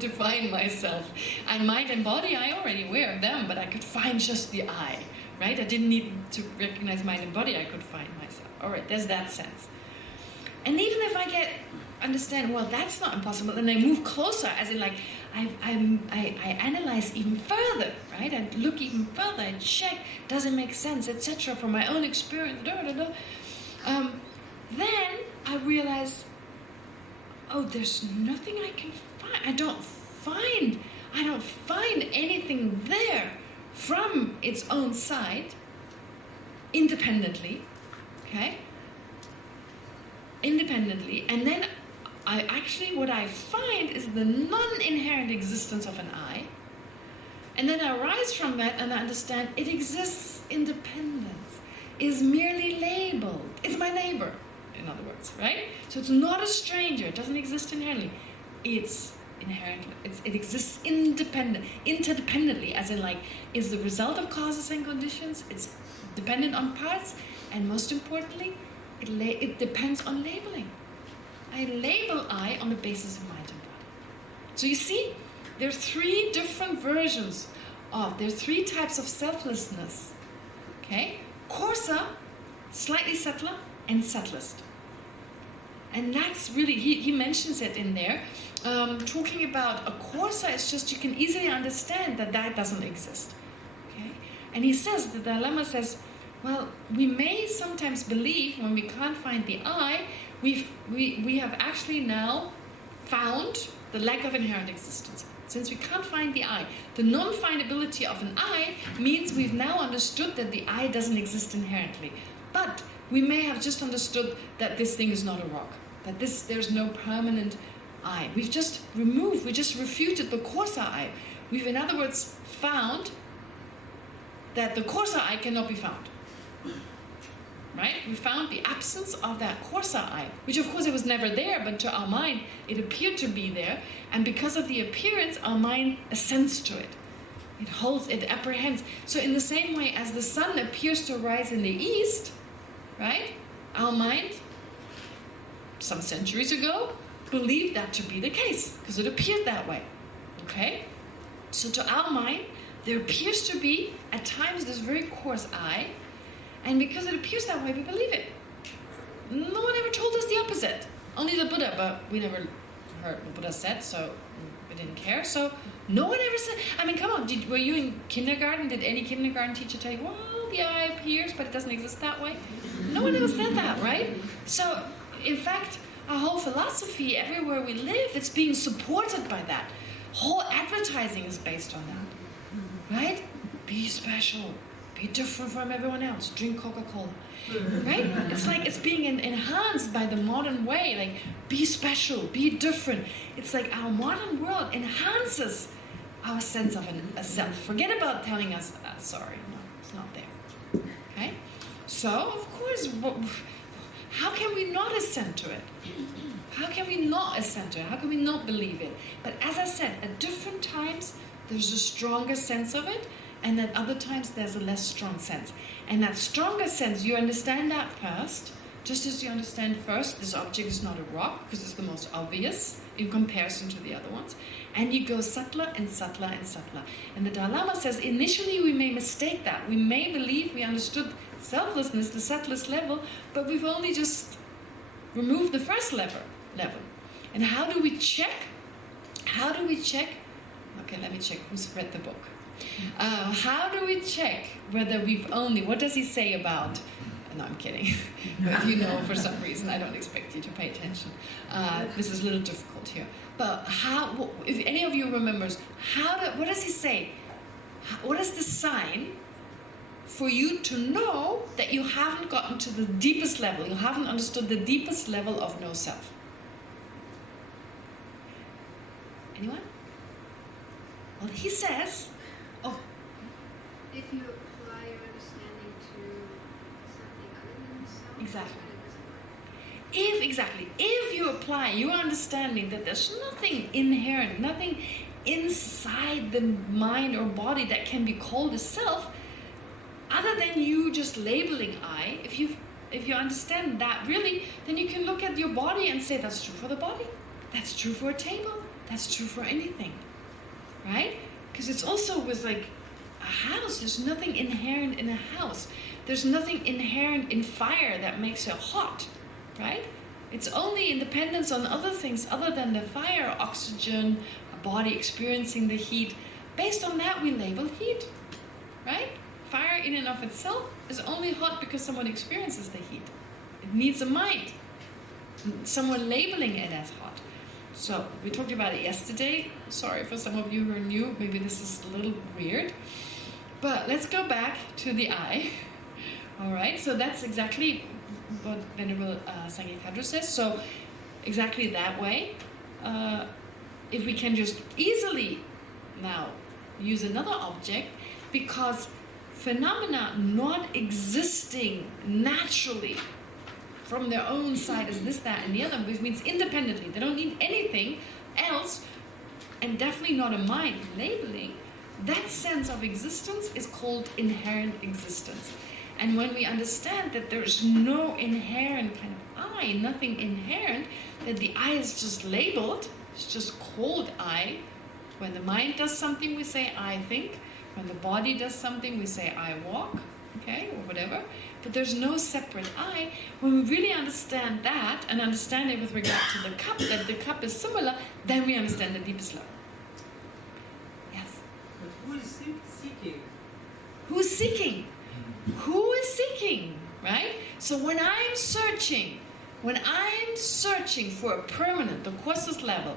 to find myself. And mind and body, I already aware of them, but I could find just the I, right? I didn't need to recognize mind and body, I could find myself. All right, there's that sense. And even if I understand, well, that's not impossible, and I move closer, as in like, I analyze even further, right? I look even further, I check, does it make sense, etc. from my own experience, then I realize, oh, there's nothing I can find. I don't find anything there from its own side, independently, okay? Independently, and then what I find is the non-inherent existence of an I, and then I rise from that and I understand it exists independence, is merely labeled. It's my neighbor, in other words, right? So it's not a stranger, it doesn't exist inherently. It's inherently, it exists interdependently, as in like, is the result of causes and conditions, it's dependent on parts, and most importantly, it depends on labeling. I label I on the basis of mind and body. So you see, there are three different versions there are three types of selflessness. Okay? Coarser, slightly subtler, and subtlest. And that's really, he mentions it in there, talking about a coarser is just, you can easily understand that doesn't exist. Okay? And he says, the Dalai Lama says, well, we may sometimes believe when we can't find the I, we have actually now found the lack of inherent existence. Since we can't find the I, the non-findability of an I means we've now understood that the I doesn't exist inherently. But we may have just understood that this thing is not a rock, that there's no permanent I. We just refuted the coarser I. We've, in other words, found that the coarser I cannot be found. Right? We found the absence of that coarser I, which of course it was never there, but to our mind it appeared to be there, and because of the appearance, our mind assents to it. It holds, it apprehends. So in the same way as the sun appears to rise in the east, right? Our mind, some centuries ago, believed that to be the case, because it appeared that way. Okay? So to our mind, there appears to be, at times, this very coarse I, and because it appears that way, we believe it. No one ever told us the opposite. Only the Buddha, but we never heard what Buddha said, so we didn't care. So no one ever said, I mean, come on, were you in kindergarten? Did any kindergarten teacher tell you, well, the I appears, but it doesn't exist that way? No one ever said that, right? So, in fact, our whole philosophy, everywhere we live, it's being supported by that. Whole advertising is based on that, right? Be special. Be different from everyone else. Drink Coca-Cola. Right? It's like it's being enhanced by the modern way. Like, be special, be different. It's like our modern world enhances our sense of a self. Forget about telling us, sorry, no, it's not there. Okay? So, of course, how can we not assent to it? How can we not assent to it? How can we not believe it? But as I said, at different times, there's a stronger sense of it, and at other times there's a less strong sense. And that stronger sense, you understand that first, just as you understand first, this object is not a rock, because it's the most obvious in comparison to the other ones. And you go subtler and subtler and subtler. And the Dalai Lama says, initially we may mistake that. We may believe we understood selflessness, the subtlest level, but we've only just removed the first level. And how do we check? Okay, let me check who's read the book. How do we check whether we've only, what does he say about, no, I'm kidding. If you know for some reason, I don't expect you to pay attention. This is a little difficult here. But how, if any of you remembers, what does he say? What is the sign for you to know that you haven't gotten to the deepest level, you haven't understood the deepest level of no self? Anyone? Well, he says, if you apply your understanding to something other than yourself, exactly. It doesn't work. If you apply your understanding that there's nothing inherent, nothing inside the mind or body that can be called a self, other than you just labeling I, if you understand that really, then you can look at your body and say that's true for the body, that's true for a table, That's true for anything, right? Because it's also with like a house, there's nothing inherent in a house. There's nothing inherent in fire that makes it hot, right? It's only independence on other things other than the fire, oxygen, a body experiencing the heat. Based on that, we label heat, right? Fire in and of itself is only hot because someone experiences the heat. It needs a mind, someone labeling it as hot. So we talked about it yesterday. Sorry for some of you who are new, maybe this is a little weird. But let's go back to the eye. All right, so that's exactly what Venerable Sangye Kadru says. So exactly that way, if we can just easily now use another object, because phenomena not existing naturally from their own side as this, that, and the other, which means independently. They don't need anything else, and definitely not a mind labeling. That sense of existence is called inherent existence. And when we understand that there's no inherent kind of I, nothing inherent, that the I is just labeled, it's just called I. When the mind does something, we say I think. When the body does something, we say I walk, okay, or whatever. But there's no separate I. When we really understand that, and understand it with regard to the cup, that the cup is similar, then we understand the deepest level. Yes? But who is seeking? Who's seeking? Who is seeking, right? So when I'm searching for a permanent, the courses level,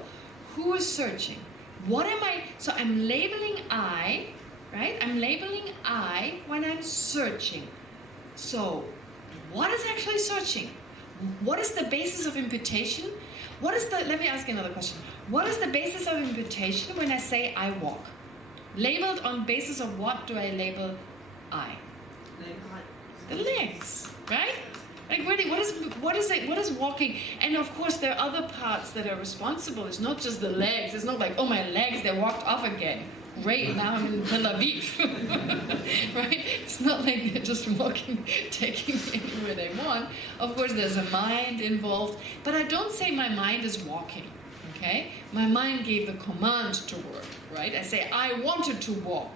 who is searching? What am I? So I'm labeling I, right? I'm labeling I when I'm searching. So what is actually searching? What is the basis of imputation? Let me ask you another question. What is the basis of imputation when I say I walk? Labeled on basis of what do I label I? The legs, right? Like really, what is walking? And of course there are other parts that are responsible. It's not just the legs. It's not like, oh, my legs, they walked off again. Great, now I'm in Tel Aviv. Right? It's not like they're just walking, taking me anywhere they want. Of course there's a mind involved. But I don't say my mind is walking, okay? My mind gave the command to work, right? I say I wanted to walk.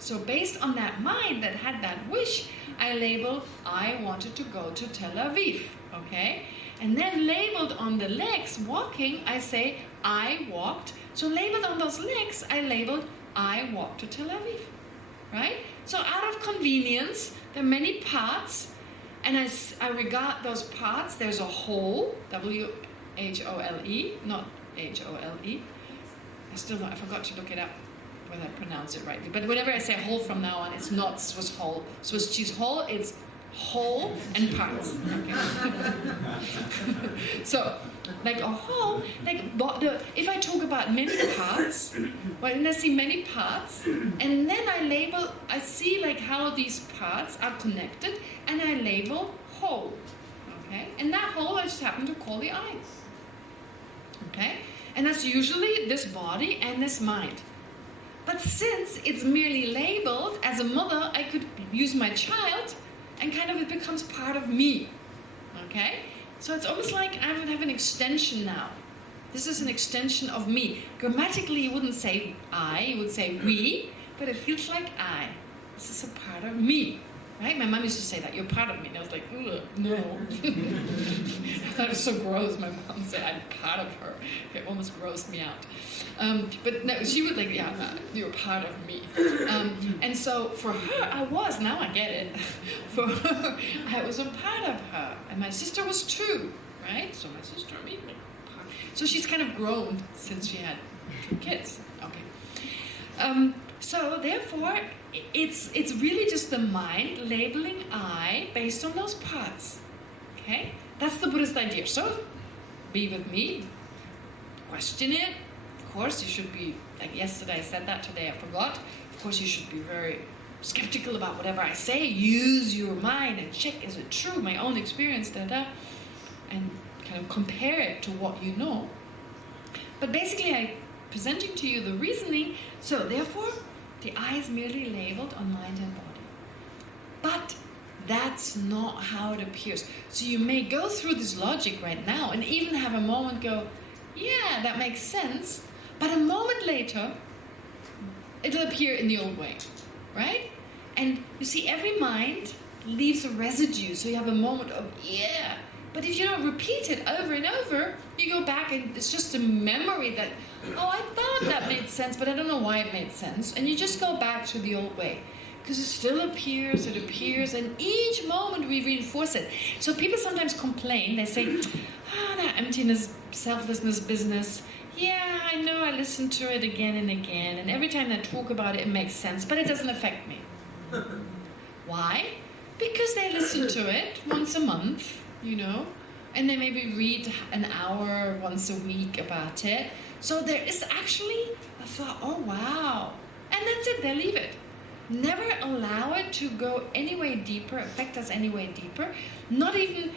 So based on that mind that had that wish, I label I wanted to go to Tel Aviv, okay? And then labeled on the legs, walking, I say I walked. So labeled on those legs, I labeled I walked to Tel Aviv, right? So out of convenience, there are many parts, and I regard those parts, there's a whole, W-H-O-L-E, not H-O-L-E. I forgot to look it up, whether I pronounce it rightly. But whenever I say whole from now on, it's not Swiss whole. Swiss cheese whole, it's whole and parts. Okay. So, like a whole, if I talk about many parts, well, and I see many parts, and then I see like how these parts are connected, and I label whole. Okay? And that whole I just happen to call the I. Okay? And that's usually this body and this mind. But since it's merely labeled, as a mother, I could use my child, and kind of it becomes part of me. Okay? So it's almost like I would have an extension now. This is an extension of me. Grammatically, you wouldn't say I, you would say we, but it feels like I. This is a part of me. Right? My mom used to say that, you're part of me. And I was like, no. I thought it was so gross. My mom said, I'm part of her. It almost grossed me out. But no, she would like, yeah, you're part of me. And so for her, now I get it. For her, I was a part of her. And my sister was too, right? So my sister and me, so she's kind of grown since she had 2 kids. Okay. So therefore, it's really just the mind labeling I based on those parts. Okay? That's the Buddhist idea. So, be with me, question it. Of course, you should be, like yesterday I said that, today I forgot. Of course, you should be very skeptical about whatever I say. Use your mind and check, is it true? My own experience, and kind of compare it to what you know. But basically, I'm presenting to you the reasoning. So, therefore, the I is merely labeled on mind and body. But that's not how it appears. So you may go through this logic right now and even have a moment go, yeah, that makes sense. But a moment later, it'll appear in the old way, right? And you see, every mind leaves a residue, so you have a moment of, yeah. But if you don't repeat it over and over, you go back and it's just a memory that, oh, I thought that made sense, but I don't know why it made sense. And you just go back to the old way. Because it still appears, and each moment we reinforce it. So people sometimes complain, they say, that emptiness, selflessness business, yeah, I know, I listen to it again and again, and every time I talk about it, it makes sense, but it doesn't affect me. Why? Because they listen to it once a month, and they maybe read an hour once a week about it. So there is actually a thought, oh wow, and that's it, they leave it. Never allow it to go any way deeper, affect us any way deeper. Not even,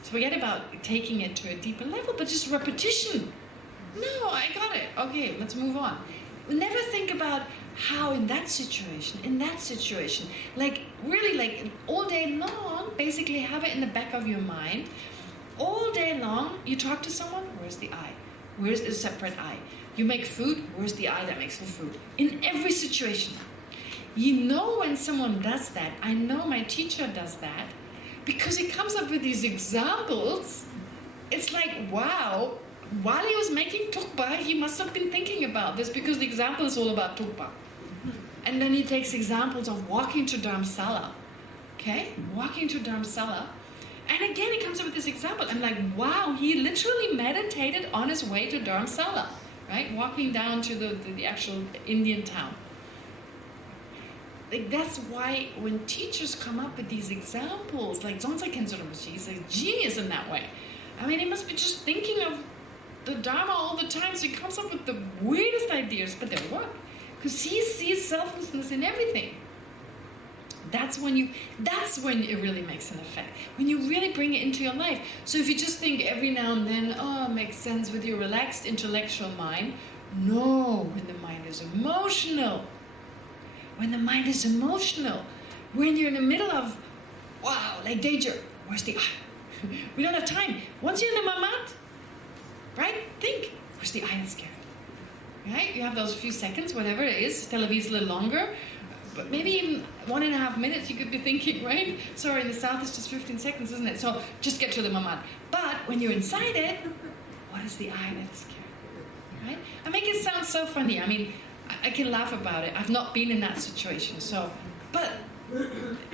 forget about taking it to a deeper level, but just repetition. No, I got it. Okay, let's move on. Never think about how in that situation, like really like all day long, basically have it in the back of your mind. All day long, you talk to someone, where's the I? Where's the separate I? You make food, where's the I that makes the food? In every situation. When someone does that, I know my teacher does that, because he comes up with these examples. It's like, wow, while he was making tukpa, he must have been thinking about this, because the example is all about tukpa. And then he takes examples of walking to Dharamsala. Okay? Walking to Dharamsala. And again, he comes up with this example. I'm like, wow, he literally meditated on his way to Dharamsala. Right? Walking down to the actual Indian town. Like, that's why when teachers come up with these examples, like Zonsei Kensho Rinpoche, he's a genius in that way. I mean, he must be just thinking of the Dharma all the time, so he comes up with the weirdest ideas, but they work. Because he sees selflessness in everything. That's when it really makes an effect. When you really bring it into your life. So if you just think every now and then, it makes sense with your relaxed intellectual mind. No, when the mind is emotional. When the mind is emotional, when you're in the middle of, wow, like danger, where's the I? We don't have time. Once you're in the mamat, right, think, where's the I that's scared? Right? You have those few seconds, whatever it is, Tel Aviv's a little longer, but maybe even 1.5 minutes you could be thinking, right? Sorry, in the south it's just 15 seconds, isn't it? So just get to the mamat. But when you're inside it, what is the I that's scared? Right? I make it sound so funny. I mean, I can laugh about it. I've not been in that situation. But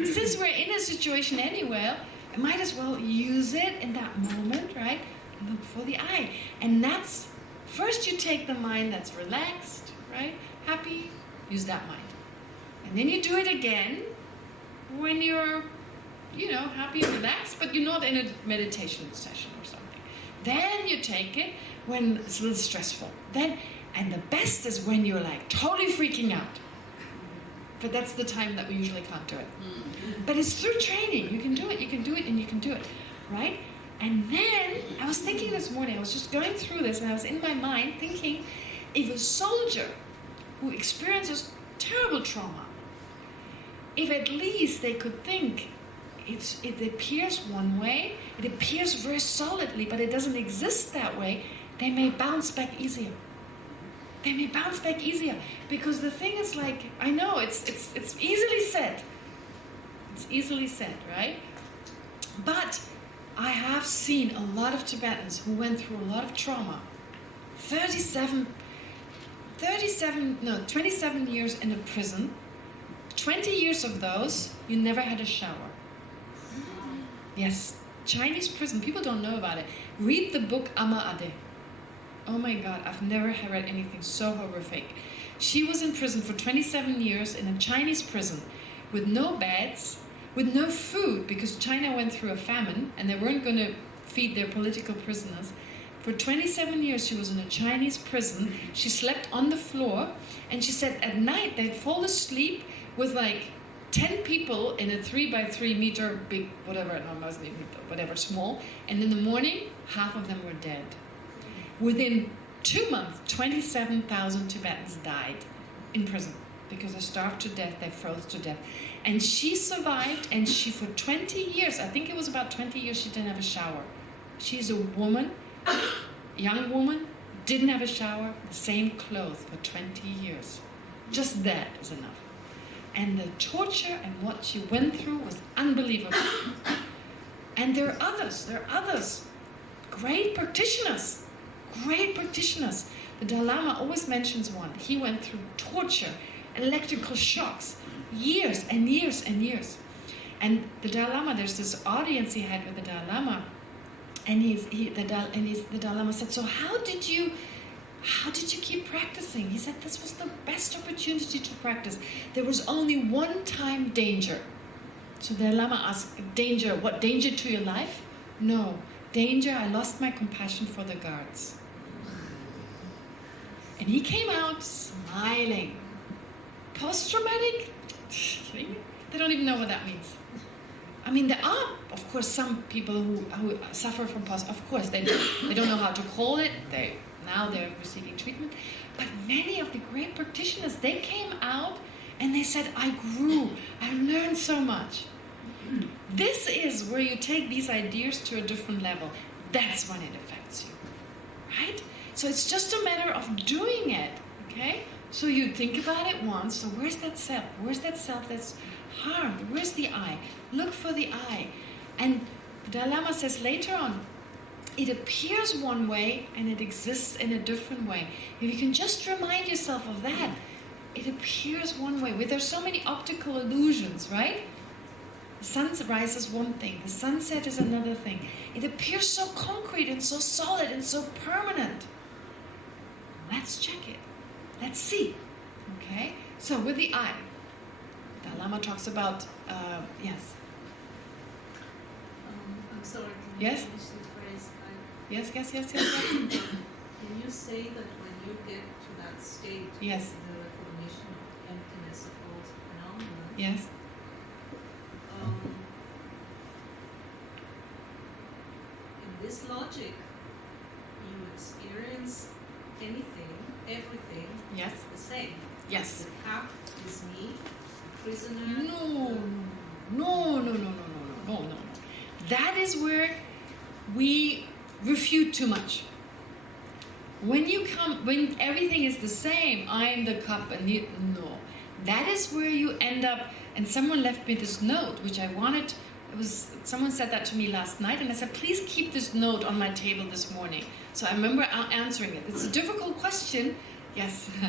since we're in a situation anyway, I might as well use it in that moment, right? Look for the I. And that's, first you take the mind that's relaxed, right? Happy, use that mind. And then you do it again when you're, happy and relaxed, but you're not in a meditation session or something. Then you take it when it's a little stressful. And the best is when you're like totally freaking out. But that's the time that we usually can't do it. But it's through training. You can do it, right? And then, I was thinking this morning, I was just going through this, and I was in my mind thinking, if a soldier who experiences terrible trauma, if at least they could think, it appears one way, it appears very solidly, but it doesn't exist that way, they may bounce back easier. Because the thing is, like, I know it's easily said. It's easily said, right? But I have seen a lot of Tibetans who went through a lot of trauma. 27 years in a prison. 20 years of those, you never had a shower. Yes, Chinese prison, people don't know about it. Read the book Ama Ade. Oh my God, I've never read anything so horrific. She was in prison for 27 years in a Chinese prison with no beds, with no food, because China went through a famine and they weren't going to feed their political prisoners. For 27 years she was in a Chinese prison. She slept on the floor, and she said at night they'd fall asleep with like 10 people in a 3x3 meter big, whatever, small, and in the morning half of them were dead. Within 2 months, 27,000 Tibetans died in prison because they starved to death, they froze to death. And she survived, and she, for 20 years, I think it was about 20 years, she didn't have a shower. She's a woman, young woman, didn't have a shower, the same clothes for 20 years. Just that is enough. And the torture and what she went through was unbelievable. And there are others. Great practitioners. The Dalai Lama always mentions one. He went through torture, electrical shocks, years and years and years. And the Dalai Lama, there's this audience he had with the Dalai Lama, and the Dalai Lama said, "So how did you keep practicing?" He said, "This was the best opportunity to practice. There was only one time danger." So the Dalai Lama asked, "Danger? What danger to your life?" "No, danger. I lost my compassion for the guards." And he came out smiling. Post-traumatic? They don't even know what that means. I mean, there are, of course, some people who suffer from post. Of course, they don't know how to call it. Now they're receiving treatment. But many of the great practitioners, they came out and they said, "I grew. I learned so much." This is where you take these ideas to a different level. That's when it affects you, right? So it's just a matter of doing it, okay? So you think about it once. So where's that self? Where's that self that's harmed? Where's the I? Look for the I. And the Dalai Lama says later on, it appears one way and it exists in a different way. If you can just remind yourself of that, it appears one way. There's so many optical illusions, right? The sunrise is one thing, the sunset is another thing. It appears so concrete and so solid and so permanent. Let's check it. Let's see. Okay? So with the I, the Lama talks about, yes. I'm sorry, can Yes? you finish the phrase? Yes. Can you say that when you get to that state, Yes. the recognition of emptiness of all phenomena, Yes. in this logic, you experience anything, everything, Yes. the same. Yes. The cat is me, the prisoner. No. That is where we refute too much. When everything is the same, I'm the cup and you, no. That is where you end up, and someone left me this note, which I wanted, someone said that to me last night, and I said, please keep this note on my table this morning. So I remember answering it. It's a difficult question. Yes, I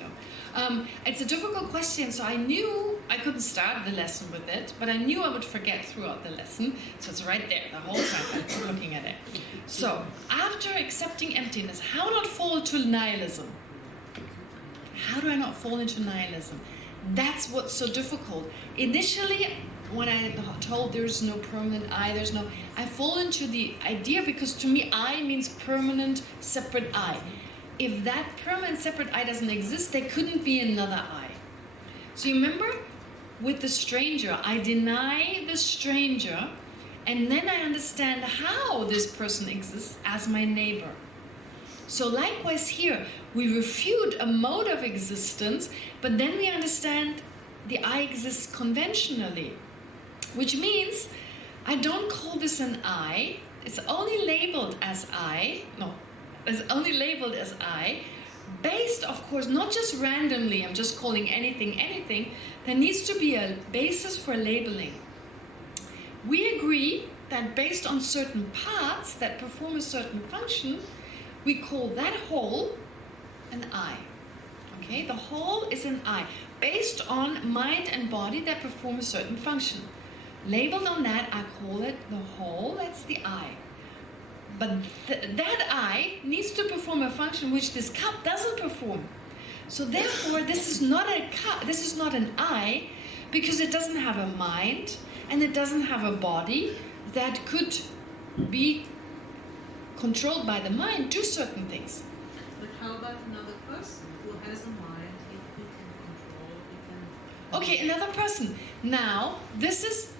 know. It's a difficult question, so I knew I couldn't start the lesson with it, but I knew I would forget throughout the lesson, so it's right there the whole time I'm looking at it. So, after accepting emptiness, how not fall into nihilism? How do I not fall into nihilism? That's what's so difficult. Initially, when I told there's no permanent I, I fall into the idea, because to me I means permanent, separate I. If that permanent separate I doesn't exist, there couldn't be another I. So you remember with the stranger, I deny the stranger, and then I understand how this person exists as my neighbor. So likewise here, we refute a mode of existence, but then we understand the I exists conventionally, which means I don't call this an I, it's only labeled as I, it's only labeled as I, based, of course, not just randomly, I'm just calling anything, there needs to be a basis for labeling. We agree that based on certain parts that perform a certain function, we call that whole an I. Okay, the whole is an I, based on mind and body that perform a certain function. Labeled on that, I call it the whole, that's the I. But that I needs to perform a function which this cup doesn't perform. So therefore, this is not a cup, this is not an I, because it doesn't have a mind and it doesn't have a body that could be controlled by the mind, do certain things. But how about another person who has a mind, he can control, he can... Okay, another person. Now, this is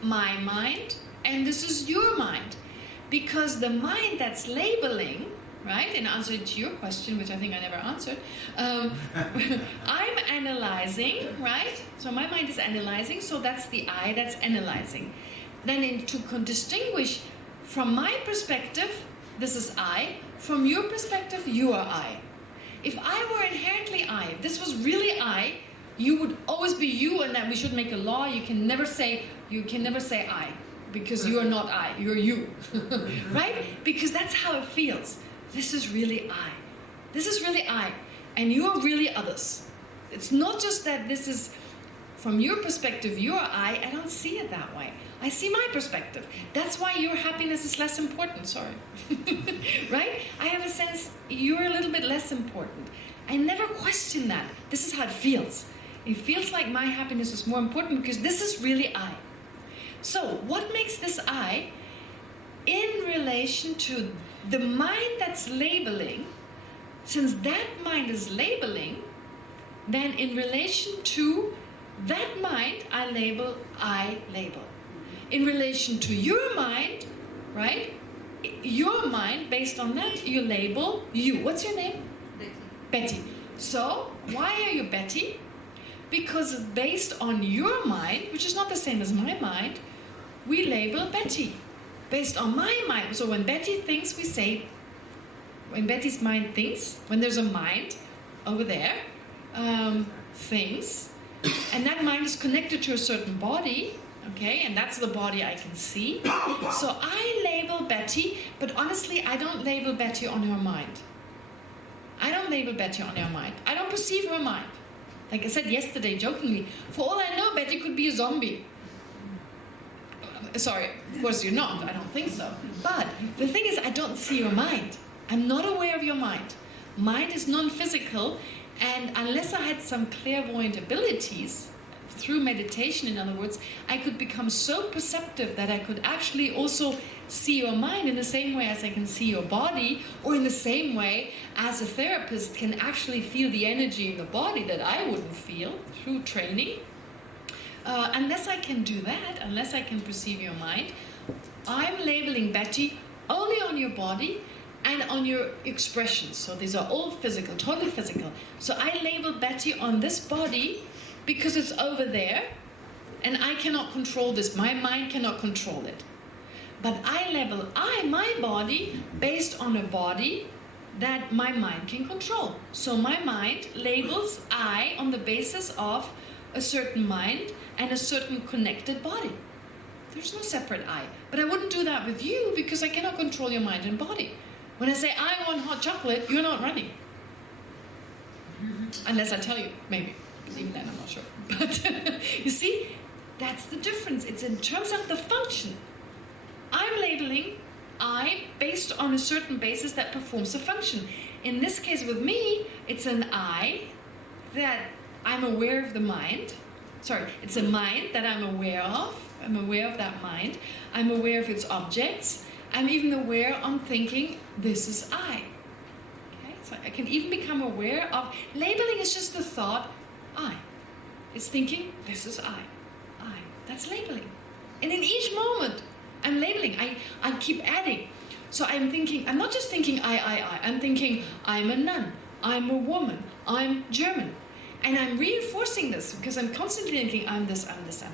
my mind and this is your mind. Because the mind that's labeling, right, in answer to your question, which I think I never answered, I'm analyzing, right? So my mind is analyzing, so that's the I that's analyzing. Then to distinguish from my perspective, this is I, from your perspective, you are I. If I were inherently I, if this was really I, you would always be you, and that we should make a law. You can never say I, because you are not I, you're you. Right? Because that's how it feels. This is really I. This is really I. And you are really others. It's not just that this is, from your perspective, you are I don't see it that way. I see my perspective. That's why your happiness is less important, sorry. Right? I have a sense you're a little bit less important. I never question that. This is how it feels. It feels like my happiness is more important because this is really I. So, what makes this I in relation to the mind that's labeling? Since that mind is labeling, then in relation to that mind, I label. In relation to your mind, right? Your mind, based on that, you label you. What's your name? Betty. Betty. So, why are you Betty? Because based on your mind, which is not the same as my mind, we label Betty. Based on my mind. So when Betty thinks, we say, when Betty's mind thinks, when there's a mind over there, thinks, and that mind is connected to a certain body, okay, and that's the body I can see. So I label Betty, but honestly, I don't label Betty on her mind. I don't label Betty on her mind. I don't perceive her mind. Like I said yesterday, jokingly, for all I know, Betty could be a zombie. Sorry, of course you're not. I don't think so. But the thing is, I don't see your mind. I'm not aware of your mind. Mind is non-physical, and unless I had some clairvoyant abilities, through meditation, in other words, I could become so perceptive that I could actually also see your mind in the same way as I can see your body, or in the same way as a therapist can actually feel the energy in the body that I wouldn't feel through training. Unless I can do that, unless I can perceive your mind, I'm labeling Betty only on your body and on your expressions. So these are all physical, totally physical. So I label Betty on this body because it's over there and I cannot control this. My mind cannot control it. But I label my body based on a body that my mind can control. So my mind labels I on the basis of a certain mind and a certain connected body. There's no separate I. But I wouldn't do that with you because I cannot control your mind and body. When I say I want hot chocolate, you're not running. Unless I tell you, maybe. Even then, I'm not sure. But you see, that's the difference. It's in terms of the function. I'm labeling I based on a certain basis that performs a function. In this case with me, it's an I that I'm aware of the mind. Sorry, it's a mind that I'm aware of. I'm aware of that mind. I'm aware of its objects. I'm even aware on thinking, this is I. Okay? So I can even become aware of, labeling is just the thought, I. It's thinking, this is I. That's labeling. And in each moment, I'm labeling. I keep adding. So I'm thinking, I'm not just thinking I. I'm thinking, I'm a nun. I'm a woman. I'm German. And I'm reinforcing this because I'm constantly thinking, I'm this, I'm that.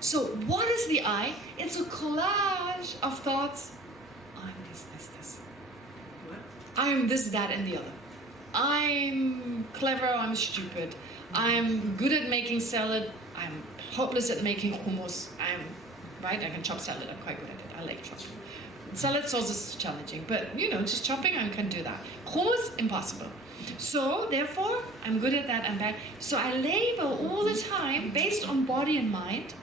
So what is the I? It's a collage of thoughts. I'm this. What? I'm this, that, and the other. I'm clever, I'm stupid. I'm good at making salad. I'm hopeless at making hummus. I can chop salad. I'm quite good at it. I like chopping. Salad sauce is challenging, but just chopping, I can do that. Hummus, impossible. So therefore, I'm good at that and bad. So I label all the time based on body and mind.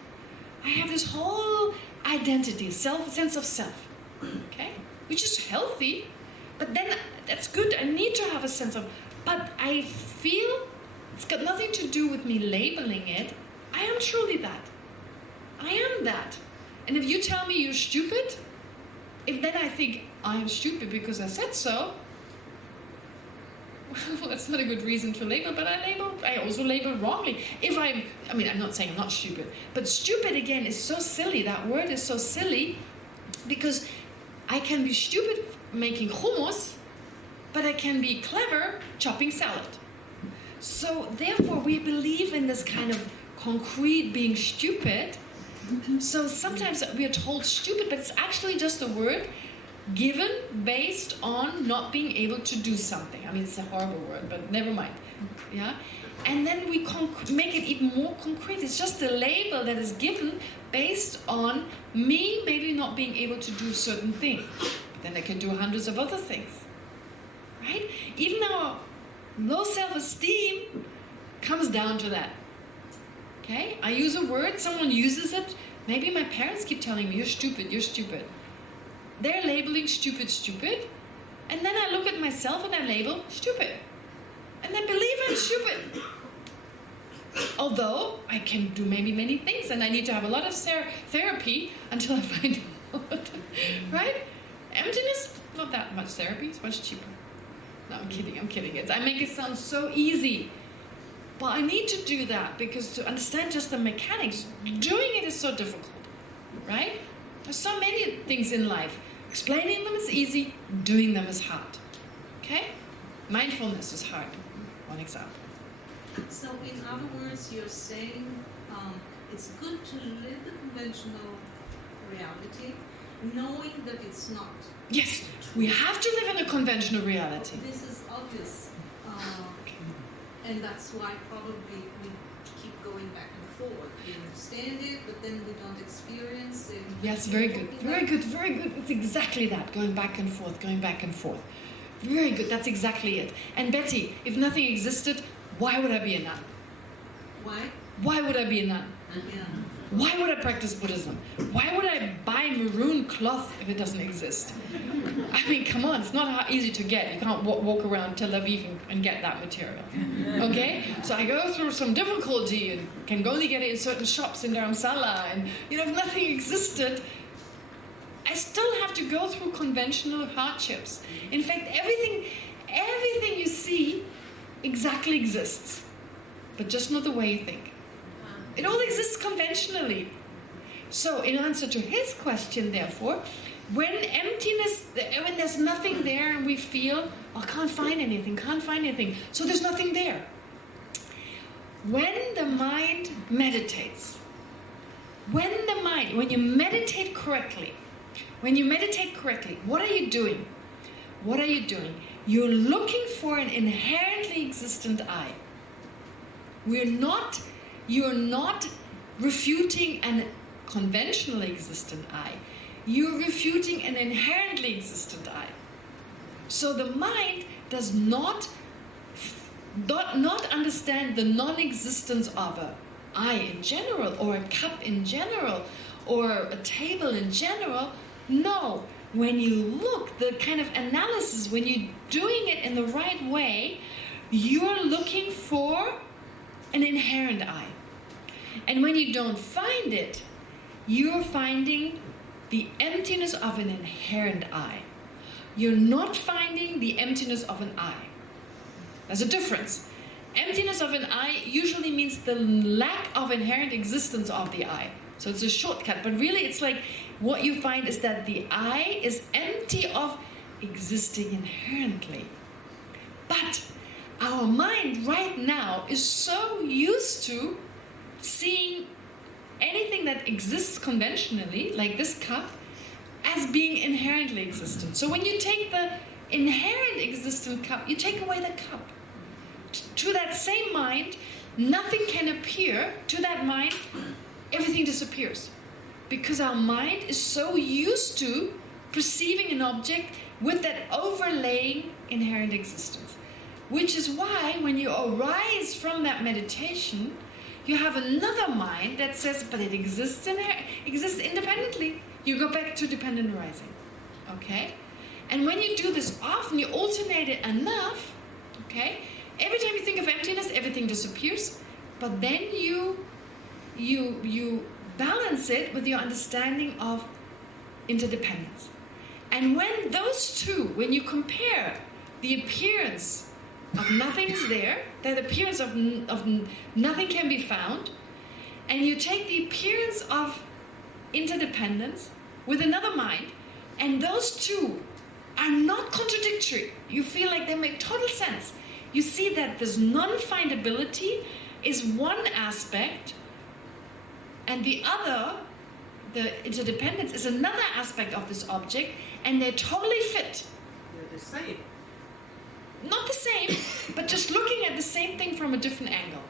I have this whole identity, sense of self, okay, which is healthy. But then that's good. I need to have a sense of. But I feel it's got nothing to do with me labeling it. I am truly that. I am that. And if you tell me you're stupid, if then I think I am stupid because I said so, well, that's not a good reason to label, but I also label wrongly. I'm not saying I'm not stupid, but stupid again is so silly. That word is so silly because I can be stupid making hummus, but I can be clever chopping salad. So therefore we believe in this kind of concrete being stupid. So sometimes we are told stupid, but it's actually just a word given based on not being able to do something. I mean, it's a horrible word, but never mind. Yeah? And then we make it even more concrete. It's just a label that is given based on me maybe not being able to do certain things. But then I can do hundreds of other things. Right? Even our low self-esteem comes down to that. Okay? I use a word, someone uses it. Maybe my parents keep telling me, you're stupid, you're stupid. They're labeling stupid, stupid. And then I look at myself and I label stupid. And I believe I'm stupid. Although I can do maybe many things and I need to have a lot of therapy until I find out. Right? Emptiness, not that much therapy, it's much cheaper. No, I'm kidding. I make it sound so easy. But I need to do that because to understand just the mechanics, doing it is so difficult. Right? There's so many things in life. Explaining them is easy, doing them is hard. Okay? Mindfulness is hard. One example. So in other words, you're saying it's good to live the conventional reality, knowing that it's not. Yes, we have to live in a conventional reality. This is obvious. And that's why probably we keep going back and forth. We understand it, but then we don't experience it. Yes, very good. Very good, very good. It's exactly that. Going back and forth, going back and forth. Very good, that's exactly it. And Betty, if nothing existed, why would I be a nun? Why? Why would I be a nun? Yeah. Why would I practice Buddhism? Why would I buy maroon cloth if it doesn't exist? I mean, come on, it's not easy to get. You can't walk around Tel Aviv and get that material. Okay? So I go through some difficulty and can only get it in certain shops in Dharamsala. And, if nothing existed, I still have to go through conventional hardships. In fact, everything you see exactly exists, but just not the way you think. It all exists conventionally. So in answer to his question, therefore, when there's nothing there and we feel, can't find anything, so there's nothing there. When the mind meditates, when you meditate correctly, what are you doing? You're looking for an inherently existent I. You're not refuting an conventionally existent I. You're refuting an inherently existent I. So the mind does not understand the non-existence of a I in general, or a cup in general, or a table in general. No. When you look, the kind of analysis, when you're doing it in the right way, you're looking for an inherent I. And when you don't find it, you're finding the emptiness of an inherent I. You're not finding the emptiness of an I. There's a difference. Emptiness of an I usually means the lack of inherent existence of the I. So it's a shortcut, but really it's like what you find is that the I is empty of existing inherently. But our mind right now is so used to seeing anything that exists conventionally, like this cup, as being inherently existent. So when you take the inherent existent cup, you take away the cup. To that same mind, nothing can appear. To that mind, everything disappears. Because our mind is so used to perceiving an object with that overlaying inherent existence. Which is why when you arise from that meditation, you have another mind that says, but it exists independently. You go back to dependent arising. Okay? And when you do this often, you alternate it enough, okay? Every time you think of emptiness, everything disappears. But then you balance it with your understanding of interdependence. And when those two, when you compare the appearance of nothing is there, that appearance of nothing can be found, and you take the appearance of interdependence with another mind, and those two are not contradictory. You feel like they make total sense. You see that this non-findability is one aspect, and the other, the interdependence is another aspect of this object, and they totally fit. They're the same. Not the same, but just looking at the same thing from a different angle.